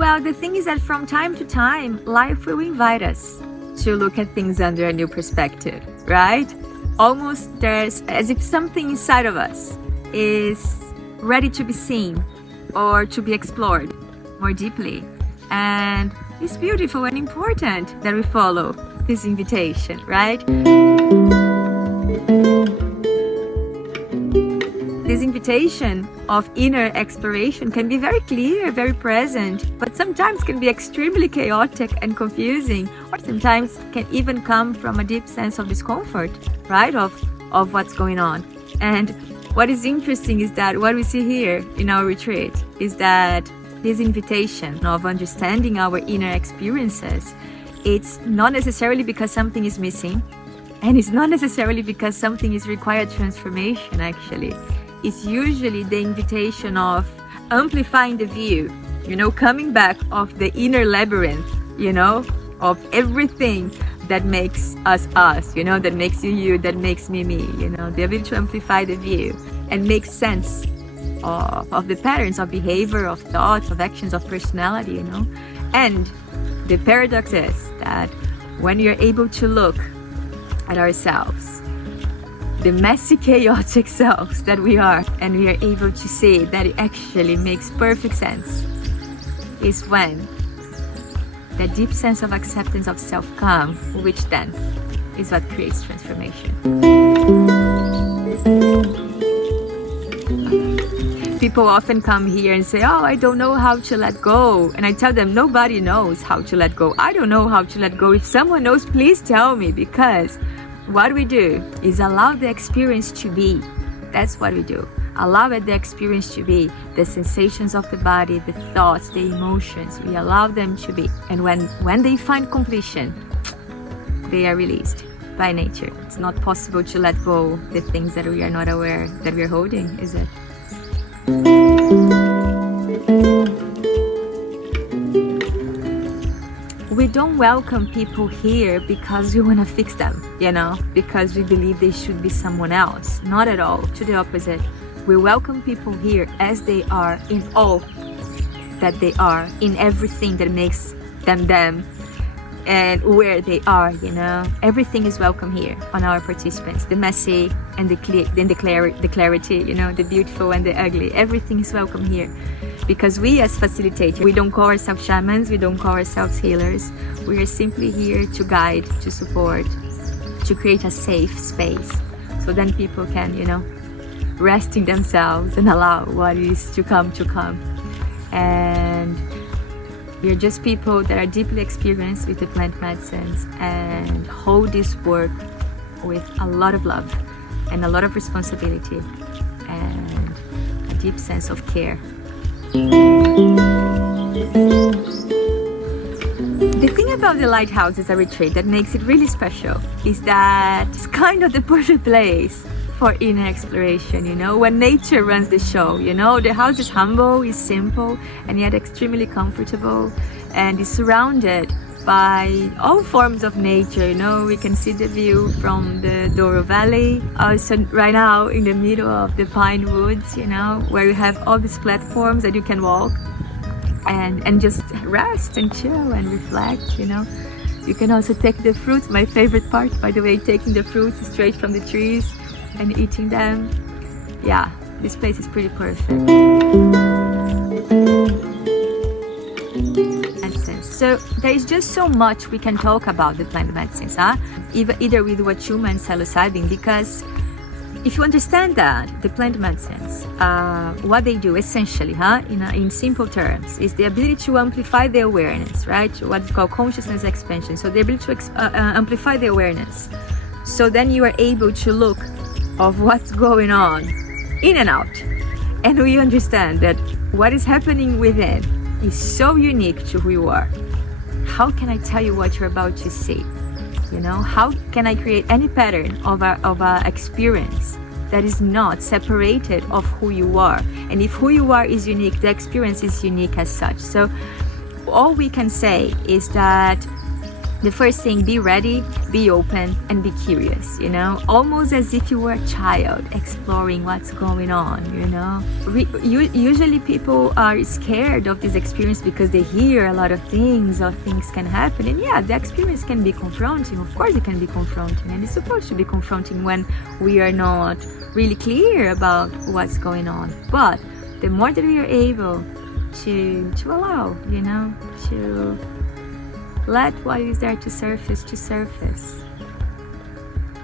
Well, the thing is that from time to time, life will invite us to look at things under a new perspective, right? Almost there's as if something inside of us is ready to be seen or to be explored more deeply. And it's beautiful and important that we follow this invitation, right? This invitation of inner exploration can be very clear, very present, but sometimes can be extremely chaotic and confusing, or sometimes can even come from a deep sense of discomfort, right, of what's going on. And what is interesting is that what we see here in our retreat is that this invitation of understanding our inner experiences, it's not necessarily because something is missing, and it's not necessarily because something is required transformation, actually. It's usually the invitation of amplifying the view, coming back of the inner labyrinth, of everything that makes us us, that makes you, that makes me, the ability to amplify the view and make sense of the patterns of behavior, of thoughts, of actions, of personality, And the paradox is that when you're able to look at ourselves, the messy, chaotic selves that we are, and we are able to see that it actually makes perfect sense, is when the deep sense of acceptance of self comes, which then is what creates transformation. People often come here and say, I don't know how to let go. And I tell them, nobody knows how to let go. I don't know how to let go. If someone knows, please tell me, because what we do is allow the experience to be. That's what we do. Allow the experience to be. The sensations of the body, the thoughts, the emotions, we allow them to be. And when they find completion, they are released by nature. It's not possible to let go the things that we are not aware that we are holding, is it? We don't welcome people here because we want to fix them, because we believe they should be someone else. Not at all. To the opposite. We welcome people here as they are, in all that they are, in everything that makes them them, and where they are, Everything is welcome here on our participants. The messy and the clear, then the clarity, the beautiful and the ugly. Everything is welcome here. Because we as facilitators, we don't call ourselves shamans, we don't call ourselves healers. We are simply here to guide, to support, to create a safe space. So then people can, rest in themselves and allow what is to come. And we are just people that are deeply experienced with the plant medicines and hold this work with a lot of love and a lot of responsibility and a deep sense of care. The thing about the lighthouse as a retreat that makes it really special is that it's kind of the perfect place for inner exploration, when nature runs the show, the house is humble, is simple, and yet extremely comfortable, and is surrounded by all forms of nature. We can see the view from the Douro Valley, also right now in the middle of the pine woods, where you have all these platforms that you can walk and just rest and chill and reflect. You can also take the fruits. My favorite part, by the way, taking the fruits straight from the trees and eating them. Yeah, this place is pretty perfect. So there is just so much we can talk about the plant medicines, either with Huachuma and Psilocybin, because if you understand that the plant medicines, what they do essentially, in simple terms, is the ability to amplify the awareness, right? What's called consciousness expansion. So the ability to amplify the awareness. So then you are able to look of what's going on in and out. And we understand that what is happening within is so unique to who you are. How can I tell you what you're about to see? How can I create any pattern of a experience that is not separated of who you are? And if who you are is unique, the experience is unique as such. So all we can say is that The first thing, be ready, be open, and be curious, almost as if you were a child exploring what's going on, Usually people are scared of this experience because they hear a lot of things or things can happen. And yeah, the experience can be confronting. Of course it can be confronting, and it's supposed to be confronting when we are not really clear about what's going on. But the more that we are able to allow, to let what is there to surface,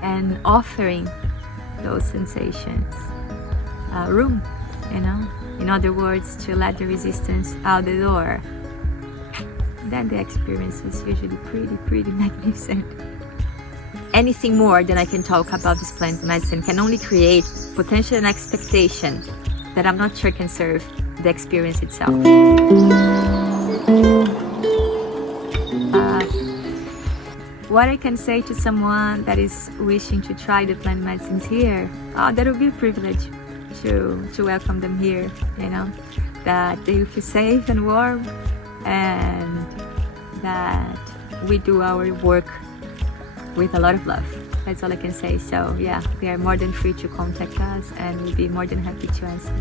and offering those sensations room, in other words, to let the resistance out the door, then the experience is usually pretty magnificent. Anything more than I can talk about this plant medicine can only create potential and expectation that I'm not sure can serve the experience itself. What I can say to someone that is wishing to try the plant medicines here, that would be a privilege to welcome them here, that they will feel safe and warm, and that we do our work with a lot of love. That's all I can say. So yeah, they are more than free to contact us, and we'll be more than happy to answer.